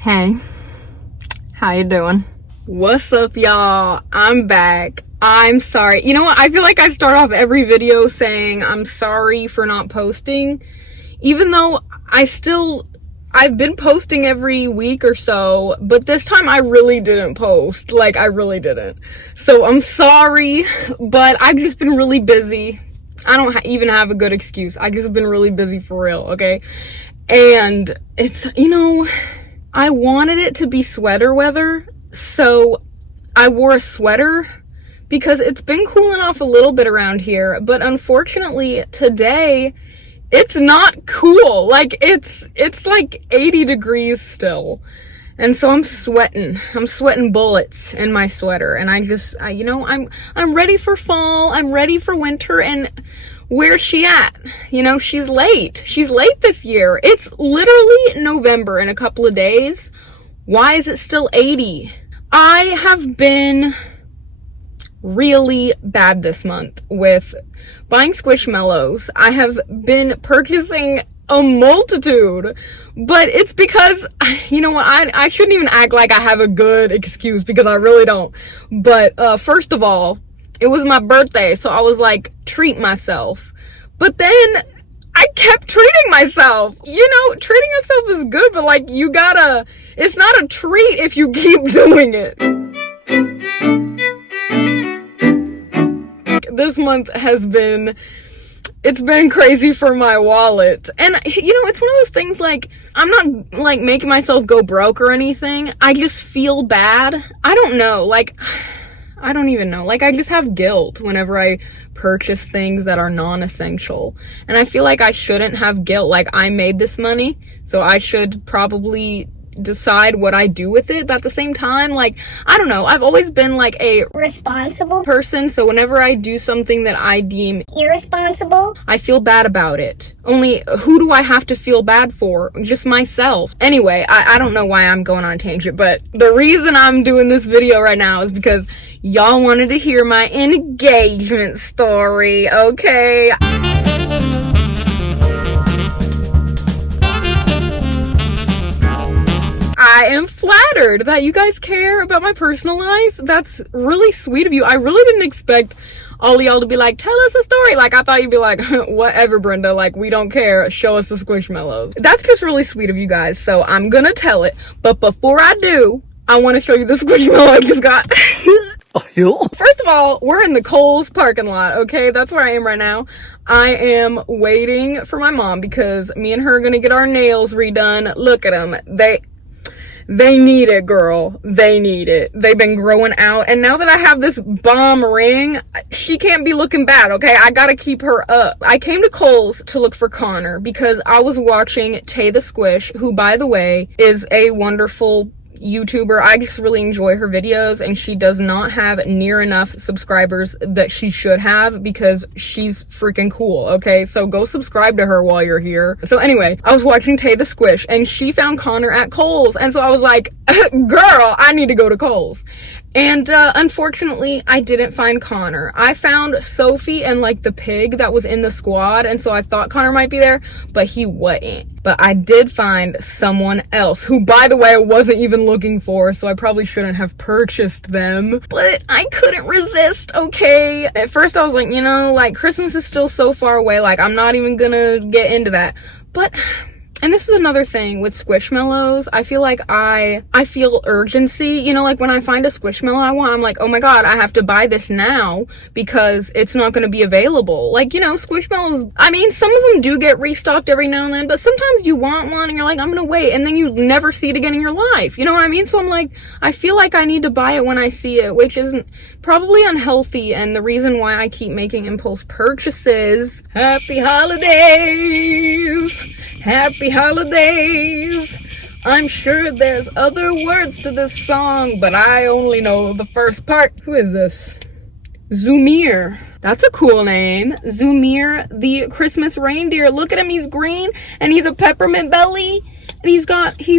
Hey, how you doing? What's up, y'all? I'm back. I'm sorry. You know what? I feel like I start off every video saying I'm sorry for not posting, even though I've been posting every week or so, but this time I really didn't post. Like, I really didn't. So I'm sorry, but I've just been really busy. I don't even have a good excuse. I just been really busy for real, okay? And it's, I wanted it to be sweater weather, so I wore a sweater because it's been cooling off a little bit around here, but unfortunately today it's not cool. Like it's like 80 degrees still. And so I'm sweating bullets in my sweater, and I'm ready for fall, I'm ready for winter, and where's she at? She's late. She's late this year. It's literally November in a couple of days. Why is it still 80? I have been really bad this month with buying squishmallows. I have been purchasing a multitude, but it's because, I shouldn't even act like I have a good excuse because I really don't. But first of all, it was my birthday, so I was like, treat myself. But then I kept treating myself. Treating yourself is good, but like it's not a treat if you keep doing it. This month it's been crazy for my wallet. And it's one of those things, like, I'm not like making myself go broke or anything. I just feel bad. I don't know, like, I don't even know. Like, I just have guilt whenever I purchase things that are non-essential. And I feel like I shouldn't have guilt. Like, I made this money, so I should probably decide what I do with it. But at the same time, like, I don't know. I've always been like a responsible person. So whenever I do something that I deem irresponsible, I feel bad about it. Only, who do I have to feel bad for? Just myself. Anyway, I don't know why I'm going on a tangent, but the reason I'm doing this video right now is because y'all wanted to hear my engagement story, okay? I am flattered that you guys care about my personal life. That's really sweet of you. I really didn't expect all of y'all to be like, tell us a story. Like, I thought you'd be like, whatever, Brenda. Like, we don't care. Show us the squishmallows. That's just really sweet of you guys. So I'm gonna tell it. But before I do, I want to show you the squishmallow I just got. First of all, we're in the Kohl's parking lot, okay? That's where I am right now. I am waiting for my mom because me and her are gonna get our nails redone. Look at them. They need it, girl. They need it. They've been growing out. And now that I have this bomb ring, she can't be looking bad, okay? I gotta keep her up. I came to Kohl's to look for Connor because I was watching Tay the Squish, who, by the way, is a wonderful YouTuber. I just really enjoy her videos, and she does not have near enough subscribers that she should have because she's freaking cool, okay? So go subscribe to her while you're here. So anyway, I was watching Tay the Squish, and she found Connor at Kohl's, and so I was like, girl, I need to go to Kohl's. And unfortunately, I didn't find Connor. I found Sophie and like the pig that was in the squad, and so I thought Connor might be there, but he wasn't. But I did find someone else, who, by the way, I wasn't even looking for, so I probably shouldn't have purchased them. But I couldn't resist, okay? At first I was like, like, Christmas is still so far away, like, I'm not even gonna get into that. But, and this is another thing with squishmallows, I feel like I feel urgency, like when I find a squishmallow I want, I'm like, oh my god, I have to buy this now because it's not going to be available. Like, squishmallows, I mean, some of them do get restocked every now and then, but sometimes you want one and you're like, I'm gonna wait, and then you never see it again in your life, you know what I mean? So I'm like, I feel like I need to buy it when I see it, which isn't probably unhealthy, and the reason why I keep making impulse purchases. Happy holidays! Happy holidays! I'm sure there's other words to this song, but I only know the first part. Who is this? Zumir. That's a cool name. Zumir, the Christmas reindeer. Look at him, he's green, and he's a peppermint belly. And he's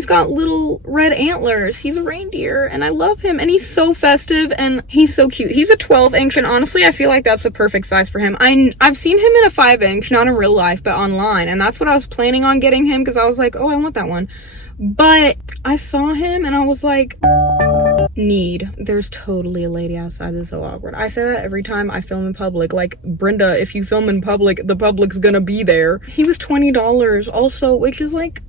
got little red antlers. He's a reindeer, and I love him. And he's so festive, and he's so cute. He's a 12-inch, and honestly, I feel like that's the perfect size for him. I've seen him in a 5-inch, not in real life, but online. And that's what I was planning on getting him, because I was like, oh, I want that one. But I saw him, and I was like, there's totally a lady outside. This is so awkward. I say that every time I film in public. Like, Brenda, if you film in public, the public's gonna be there. He was $20 also, which is like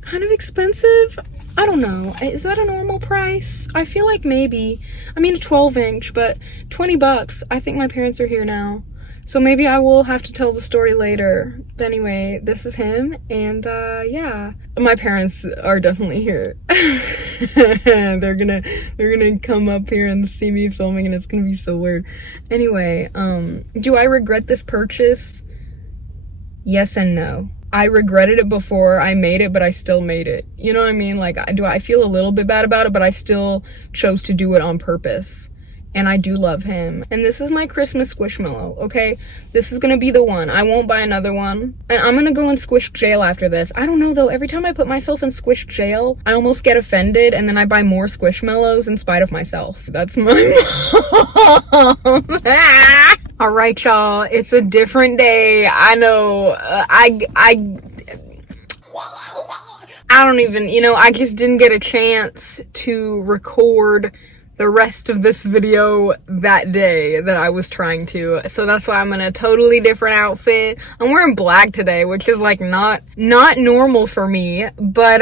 kind of expensive. I don't know. Is that a normal price? I feel like maybe. I mean, a 12-inch, but $20. I think my parents are here now, so maybe I will have to tell the story later. But anyway, this is him, and yeah, my parents are definitely here. they're gonna come up here and see me filming, and it's gonna be so weird. Anyway, do I regret this purchase? Yes and no. I regretted it before I made it, but I still made it. You know what I mean? Like, I feel a little bit bad about it, but I still chose to do it on purpose. And I do love him. And this is my Christmas squishmallow, okay? This is gonna be the one. I won't buy another one. And I'm gonna go in squish jail after this. I don't know though, every time I put myself in squish jail, I almost get offended, and then I buy more squishmallows in spite of myself. That's my mom. All right, y'all, it's a different day. I know, I don't even, I just didn't get a chance to record the rest of this video that day that I was trying to. So that's why I'm in a totally different outfit. I'm wearing black today, which is like not normal for me. But,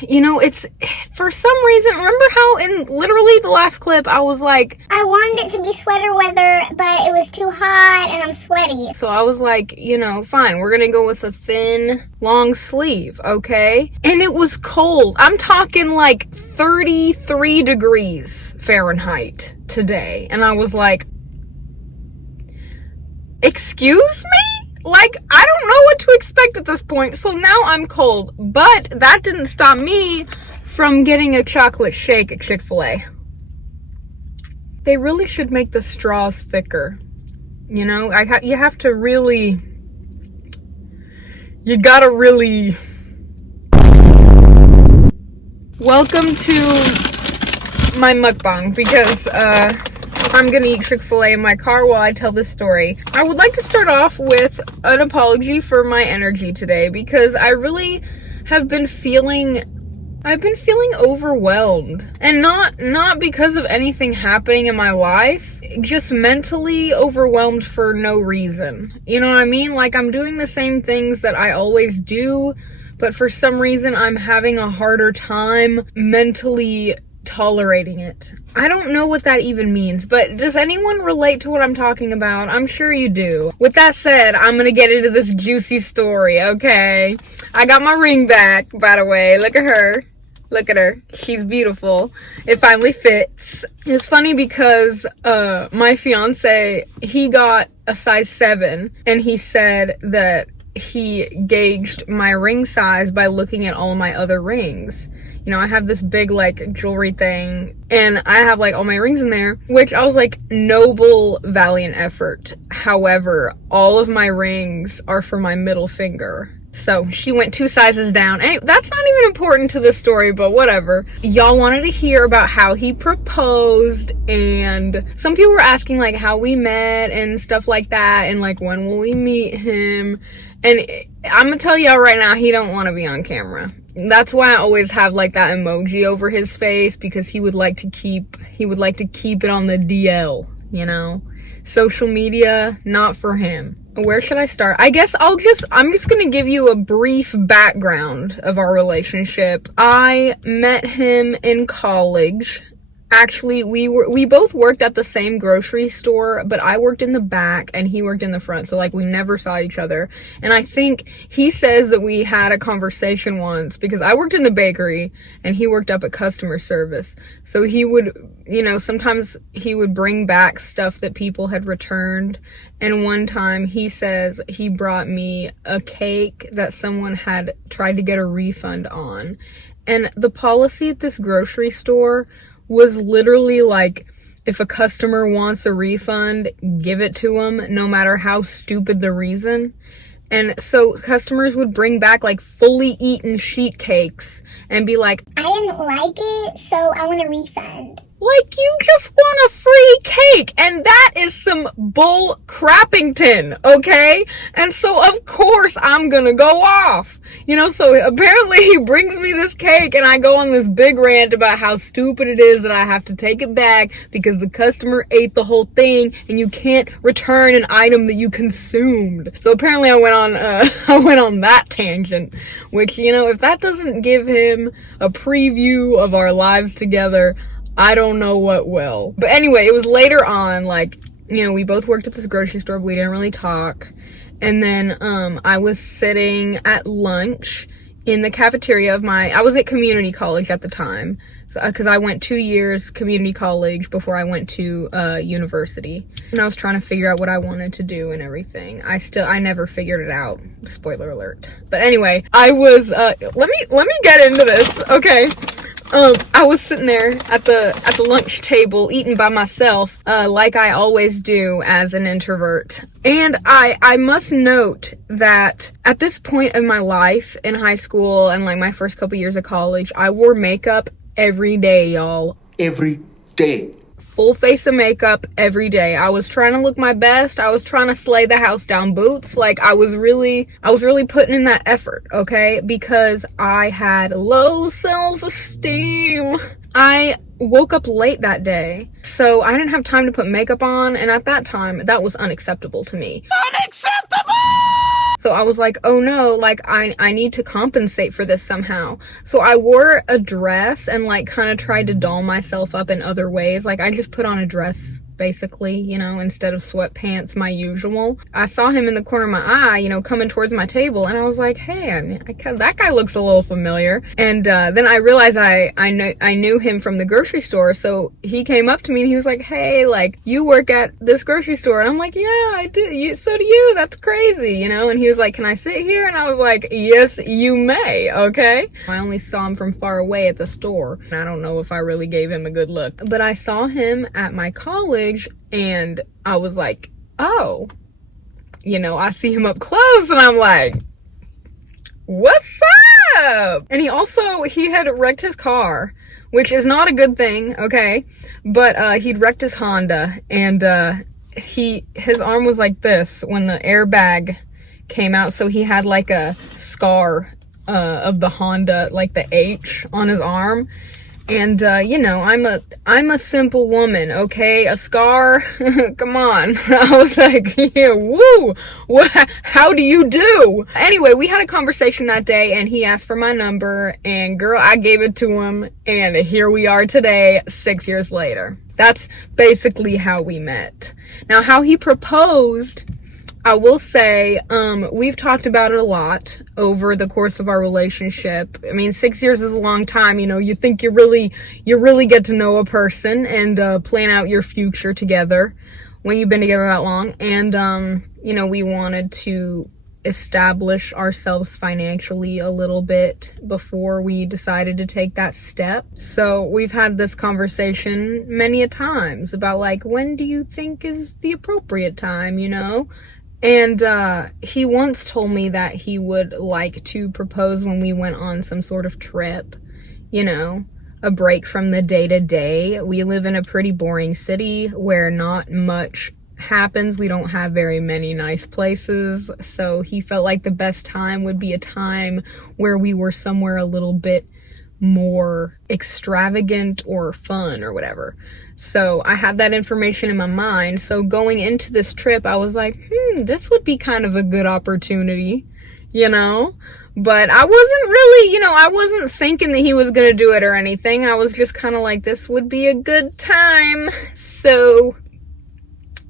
it's, for some reason, remember how in literally the last clip, I was like, I wanted it to be sweater weather, but it was too hot and I'm sweaty. So I was like, fine, we're gonna go with a thin, long sleeve, okay? And it was cold. I'm talking like 33 degrees Fahrenheit today. And I was like, excuse me? Like, I don't know what to expect at this point. So now I'm cold. But that didn't stop me from getting a chocolate shake at Chick-fil-A. They really should make the straws thicker. You have to really... You gotta really... Welcome to my mukbang, because I'm gonna eat Chick-fil-A in my car while I tell this story. I would like to start off with an apology for my energy today, because I really have been feeling overwhelmed, and not because of anything happening in my life, just mentally overwhelmed for no reason. You know what I mean? Like, I'm doing the same things that I always do, but for some reason I'm having a harder time mentally tolerating it. I don't know what that even means, but does anyone relate to what I'm talking about? I'm sure you do. With that said, I'm gonna get into this juicy story, okay? I got my ring back, by the way. Look at her. Look at her. She's beautiful. It finally fits. It's funny because my fiance, he got a size 7, and he said that he gauged my ring size by looking at all my other rings. I have this big, like, jewelry thing, and I have, like, all my rings in there, which I was like, noble, valiant effort. However, all of my rings are for my middle finger. So she went 2 sizes down. And that's not even important to this story, but whatever. Y'all wanted to hear about how he proposed, and some people were asking, like, how we met and stuff like that, and, like, when will we meet him? And I'm gonna tell y'all right now, he don't want to be on camera. That's why I always have, like, that emoji over his face, because he would like to keep it on the DL, Social media, not for him. Where should I start? I guess I'm just gonna give you a brief background of our relationship. I met him in college. Actually, we both worked at the same grocery store, but I worked in the back and he worked in the front, so, like, we never saw each other. And I think he says that we had a conversation once, because I worked in the bakery and he worked up at customer service. So he would, sometimes he would bring back stuff that people had returned. And one time he says he brought me a cake that someone had tried to get a refund on. And the policy at this grocery store was literally like, if a customer wants a refund, give it to them, no matter how stupid the reason. And so customers would bring back like fully eaten sheet cakes and be like, I didn't like it, so I want a refund. like, you just want a free cake, and that is some bull crappington, okay? And so of course I'm gonna go off, you know. So apparently he brings me this cake, and I go on this big rant about how stupid it is that I have to take it back because the customer ate the whole thing, and you can't return an item that you consumed. So apparently I went on that tangent, which, you know, if that doesn't give him a preview of our lives together, I don't know what will. But anyway, it was later on, like, you know, we both worked at this grocery store, but we didn't really talk. And then I was sitting at lunch in the cafeteria of I was at community college at the time, so because I went 2 years community college before I went to university, and I was trying to figure out what I wanted to do and everything. I never figured it out, spoiler alert. But anyway, I was let me get into this, okay? I was sitting there at the lunch table eating by myself, like I always do as an introvert. And I must note that at this point in my life in high school and like my first couple years of college, I wore makeup every day, y'all. Every day. Full face of makeup every day. I was trying to look my best. I was trying to slay the house down boots. Like, I was really putting in that effort, okay? Because I had low self-esteem. I woke up late that day, so I didn't have time to put makeup on, and at that time, that was unacceptable to me. Unacceptable! So I was like, oh no, like, I need to compensate for this somehow. So I wore a dress and like kind of tried to doll myself up in other ways. Like, I just put on a dress, basically, you know, instead of sweatpants, my usual. I saw him in the corner of my eye, you know, coming towards my table, and I was like, hey, that guy looks a little familiar. And then I realized I knew him from the grocery store, so he came up to me and he was like, hey, like, you work at this grocery store? And I'm like, yeah, I do. So do you. That's crazy, you know? And he was like, can I sit here? And I was like, yes, you may, okay? I only saw him from far away at the store, and I don't know if I really gave him a good look. But I saw him at my college, and I was like, oh, you know, I see him up close, and I'm like, what's up? And he had wrecked his car, which is not a good thing, okay? But he'd wrecked his Honda, and his arm was like this when the airbag came out, so he had like a scar of the Honda, like the H on his arm. And, you know, I'm a simple woman, okay? A scar? Come on. I was like, yeah, woo! How do you do? Anyway, we had a conversation that day, and he asked for my number, and girl, I gave it to him, and here we are today, 6 years later. That's basically how we met. Now, how he proposed, I will say, we've talked about it a lot over the course of our relationship. I mean, 6 years is a long time, you know. You think you really get to know a person and plan out your future together when you've been together that long. And, you know, we wanted to establish ourselves financially a little bit before we decided to take that step. So we've had this conversation many a times about, like, when do you think is the appropriate time, you know? And he once told me that he would like to propose when we went on some sort of trip, you know, a break from the day-to-day. We live in a pretty boring city where not much happens. We don't have very many nice places. So he felt like the best time would be a time where we were somewhere a little bit more extravagant or fun or whatever. So I had that information in my mind. So going into this trip, I was like, this would be kind of a good opportunity, you know? But I wasn't really, you know, I wasn't thinking that he was going to do it or anything. I was just kind of like, this would be a good time. So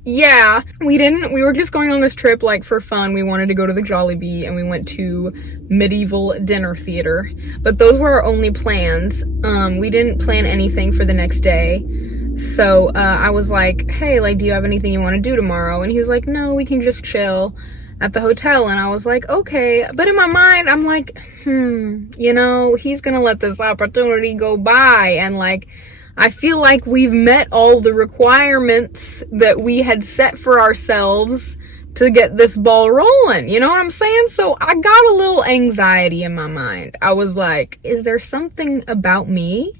yeah, we were just going on this trip, like, for fun. We wanted to go to the Jollibee, and we went to Medieval Dinner Theater. But those were our only plans. We didn't plan anything for the next day. So, I was like, hey, like, do you have anything you want to do tomorrow? And he was like, no, we can just chill at the hotel. And I was like, okay. But in my mind, I'm like, you know, he's gonna let this opportunity go by. And, like, I feel like we've met all the requirements that we had set for ourselves to get this ball rolling. You know what I'm saying? So I got a little anxiety in my mind. I was like, is there something about me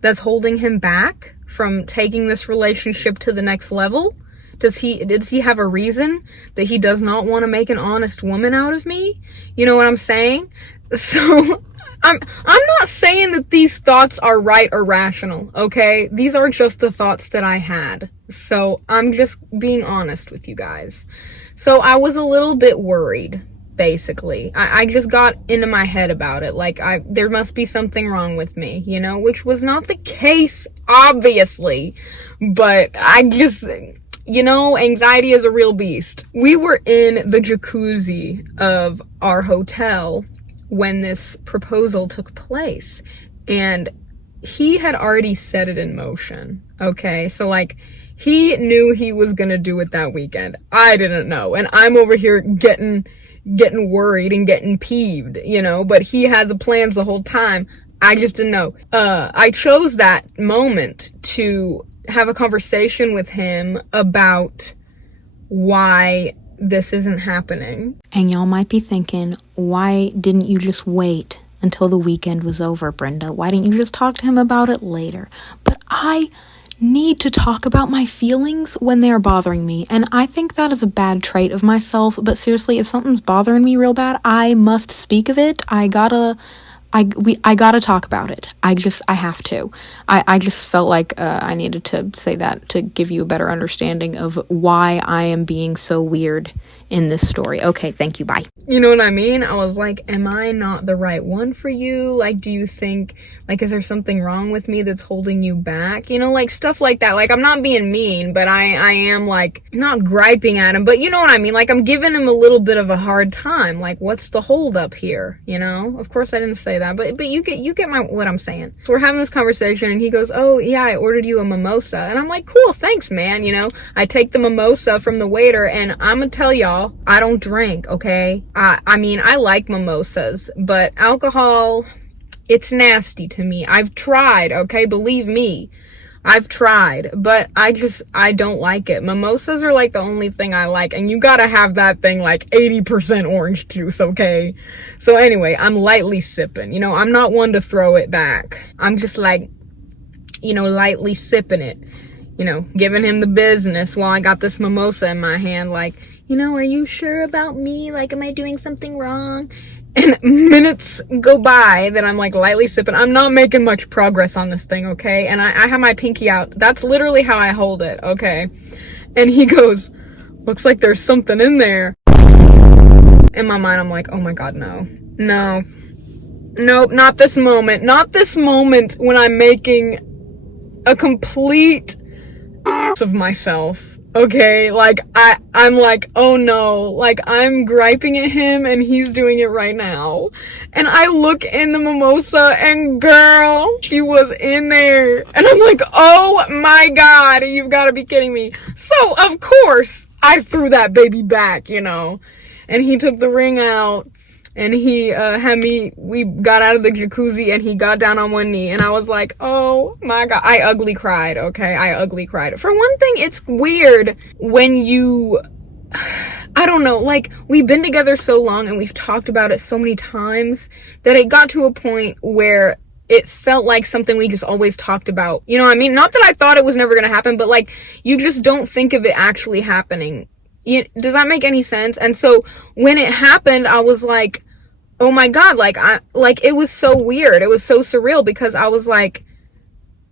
that's holding him back from taking this relationship to the next level? Does he have a reason that he does not want to make an honest woman out of me? You know what I'm saying? So I'm not saying that these thoughts are right or rational, okay? These are just the thoughts that I had. So I'm just being honest with you guys. So I was a little bit worried, basically. I just got into my head about it. Like, there must be something wrong with me, you know? Which was not the case, obviously. But I just... You know, anxiety is a real beast. We were in the jacuzzi of our hotel when this proposal took place, and he had already set it in motion. Okay, so like, he knew he was gonna do it that weekend. I didn't know, and I'm over here getting worried and getting peeved, you know, but he had the plans the whole time. I just didn't know. I chose that moment to have a conversation with him about why this isn't happening. And y'all might be thinking, why didn't you just wait until the weekend was over, Brenda? Why didn't you just talk to him about it later? But I need to talk about my feelings when they are bothering me, and I think that is a bad trait of myself. But seriously, if something's bothering me real bad, I must speak of it. I gotta talk about it. I have to. I just felt like I needed to say that to give you a better understanding of why I am being so weird in this story. Okay, thank you, bye. You know what I mean? I was like, am I not the right one for you? Like, do you think, like, is there something wrong with me that's holding you back? You know, like, stuff like that. Like, I'm not being mean, but I am, like, not griping at him, but you know what I mean? Like, I'm giving him a little bit of a hard time. Like, what's the hold up here? You know? Of course I didn't say that, but you get what I'm saying. So we're having this conversation, and he goes, oh, yeah, I ordered you a mimosa. And I'm like, cool, thanks, man. You know, I take the mimosa from the waiter, and I'm gonna tell y'all, I don't drink, okay? I mean, I like mimosas, but alcohol, it's nasty to me. I've tried, okay? Believe me, I've tried, but I don't like it. Mimosas are like the only thing I like, and you gotta have that thing like 80% orange juice, okay? So anyway, I'm lightly sipping. You know, I'm not one to throw it back. I'm just like, you know, lightly sipping it. You know, giving him the business while I got this mimosa in my hand, like, you know, are you sure about me? Like, am I doing something wrong? And minutes go by that I'm like lightly sipping. I'm not making much progress on this thing, okay? And I have my pinky out. That's literally how I hold it, okay? And he goes, looks like there's something in there. In my mind, I'm like, oh my God, no. Nope, not this moment. Not this moment when I'm making a complete ass of myself. Okay, like, I'm like, oh no, like, I'm griping at him and he's doing it right now. And I look in the mimosa and girl, she was in there. And I'm like, oh my God, you've got to be kidding me. So, of course, I threw that baby back, you know. And he took the ring out. And he we got out of the jacuzzi and he got down on one knee. And I was like, oh my God. I ugly cried, okay? I ugly cried. For one thing, it's weird when you, I don't know, like, we've been together so long and we've talked about it so many times that it got to a point where it felt like something we just always talked about. You know what I mean? Not that I thought it was never gonna happen, but like, you just don't think of it actually happening. Does that make any sense? And so when it happened, I was like, oh my God, like it was so weird. It was so surreal because I was like,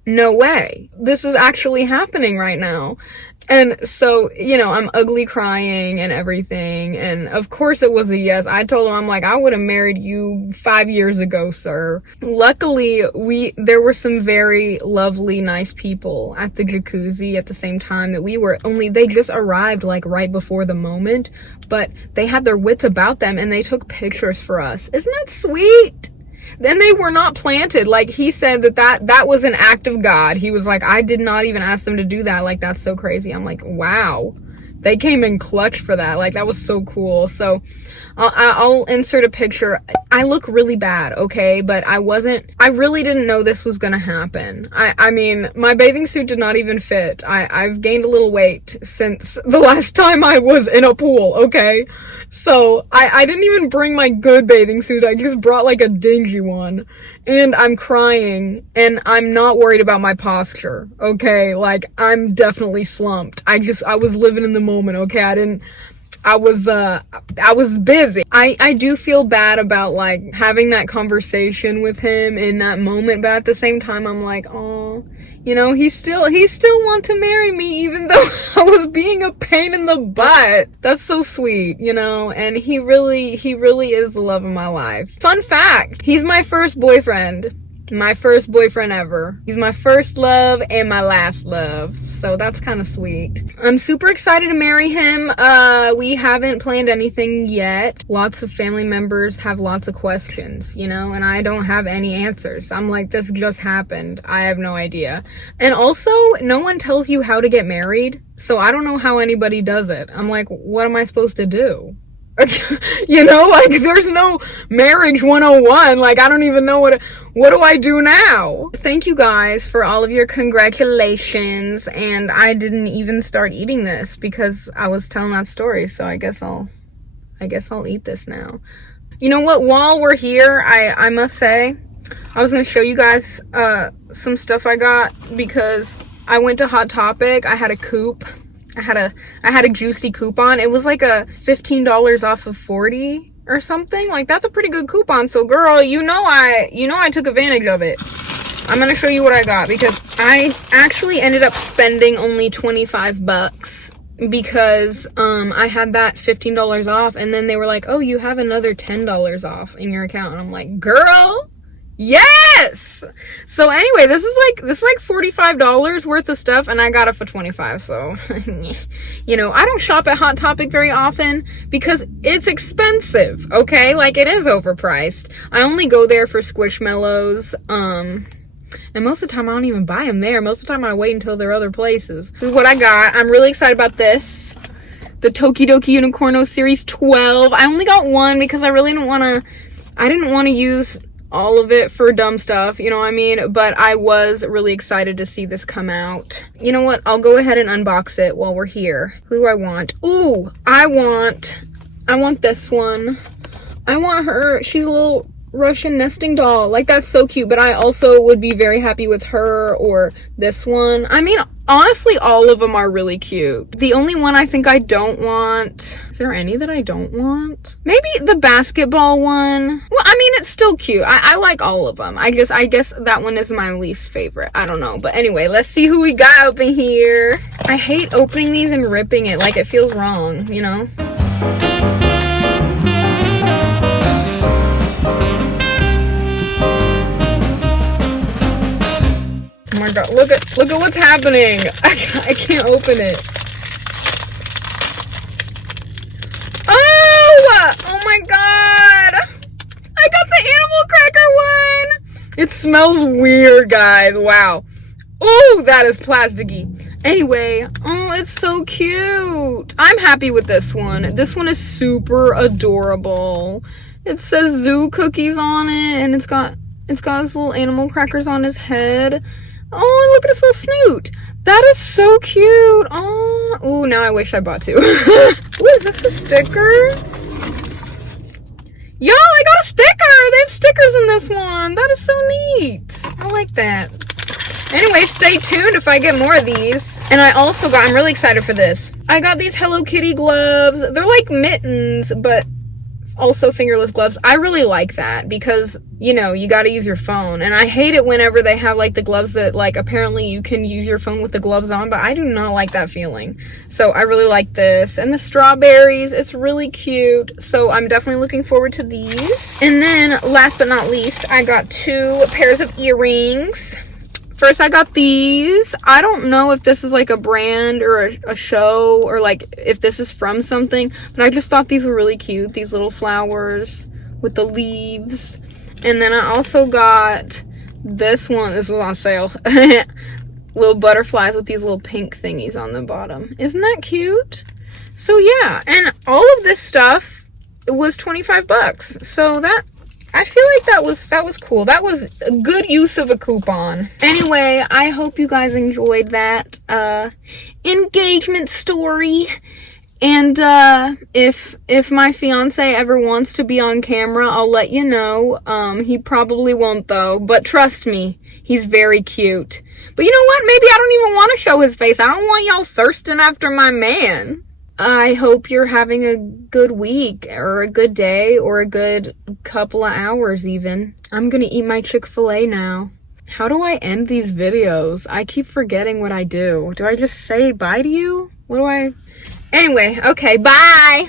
no way, this is actually happening right now. And so, you know, I'm ugly crying and everything. And of course it was a yes. I told him, I'm like, I would have married you 5 years ago, sir. Luckily, there were some very lovely, nice people at the jacuzzi at the same time that we were, only they just arrived like right before the moment, but they had their wits about them and they took pictures for us. Isn't that sweet? Then they were not planted. Like, he said that was an act of God. He was like, I did not even ask them to do that. Like, that's so crazy. I'm like, wow. They came in clutch for that. Like, that was so cool. So I'll insert a picture. I look really bad, okay? But I really didn't know this was gonna happen. I mean, my bathing suit did not even fit. I've gained a little weight since the last time I was in a pool, okay? So, I didn't even bring my good bathing suit. I just brought like a dingy one. And I'm crying, and I'm not worried about my posture, okay? Like, I'm definitely slumped. I was living in the moment, okay? I was busy. I do feel bad about, like, having that conversation with him in that moment, but at the same time, I'm like, oh, you know, he still want to marry me, even though I was being a pain in the butt. That's so sweet, you know, and he really is the love of my life. Fun fact, he's my first boyfriend. My first boyfriend ever. He's my first love and my last love. So that's kind of sweet. I'm super excited to marry him. We haven't planned anything yet. Lots of family members have lots of questions, you know, and I don't have any answers. I'm like, this just happened. I have no idea. And also, no one tells you how to get married. So I don't know how anybody does it. I'm like, what am I supposed to do? You know, like, there's no marriage 101. Like, I don't even know what do I do now? Thank you guys for all of your congratulations. And I didn't even start eating this because I was telling that story. So I guess I'll eat this now. You know what? While we're here, I must say, I was going to show you guys some stuff I got because I went to Hot Topic. I had a coupe. I had a juicy coupon. It was like a $15 off of 40 or something. Like, that's a pretty good coupon. So girl, you know I took advantage of it. I'm gonna show you what I got because I actually ended up spending only 25 bucks because I had that $15 off, and then they were like, oh, you have another $10 off in your account. And I'm like, girl, yes! So anyway, this is like $45 worth of stuff, and I got it for 25. So you know, I don't shop at Hot Topic very often because it's expensive, okay? Like, it is overpriced. I only go there for squishmallows, and most of the time I don't even buy them there. Most of the time I wait until they're other places. This is what I got. I'm really excited about this. The Tokidoki Unicorno Series 12. I only got one because I really didn't want to use all of it for dumb stuff, you know what I mean? But I was really excited to see this come out. You know what? I'll go ahead and unbox it while we're here. Who do I want? Ooh, I want this one. I want her. She's a little Russian nesting doll. Like, that's so cute. But I also would be very happy with her or this one. I mean, honestly, all of them are really cute. The only one I think I don't want... Is there any that I don't want? Maybe the basketball one. Well, I mean, it's still cute. I like all of them. I guess that one is my least favorite. I don't know. But anyway, let's see who we got open here. I hate opening these and ripping it. Like, it feels wrong, you know? Oh my god, look at what's happening. I can't open it. Oh my god! I got the animal cracker one! It smells weird, guys. Wow. Oh, that is plasticky. Anyway, oh, it's so cute. I'm happy with this one. This one is super adorable. It says zoo cookies on it, and it's got his little animal crackers on his head. Oh, look at his little snoot. That is so cute. Oh, ooh, now I wish I bought two. Ooh, is this a sticker? Y'all, I got a sticker. They have stickers in this one. That is so neat. I like that. Anyway, stay tuned if I get more of these. And I also got, I'm really excited for this. I got these Hello Kitty gloves. They're like mittens, but also fingerless gloves. I really like that because, you know, you got to use your phone. And I hate it whenever they have like the gloves that like apparently you can use your phone with the gloves on, but I do not like that feeling. So I really like this. And the strawberries, it's really cute. So I'm definitely looking forward to these. And then last but not least, I got 2 pairs of earrings. First, I got these. I don't know if this is like a brand or a show or like if this is from something, but I just thought these were really cute. These little flowers with the leaves. And then I also got this one. This was on sale. Little butterflies with these little pink thingies on the bottom. Isn't that cute? So yeah, and all of this stuff was $25. So that, I feel like that was cool. That was a good use of a coupon. Anyway, I hope you guys enjoyed that engagement story. And if my fiance ever wants to be on camera, I'll let you know. He probably won't though, but trust me, he's very cute. But you know what? Maybe I don't even want to show his face. I don't want y'all thirsting after my man. I hope you're having a good week, or a good day, or a good couple of hours even. I'm gonna eat my Chick-fil-A now. How do I end these videos? I keep forgetting what I do. Do I just say bye to you? What do I... Anyway, okay, bye!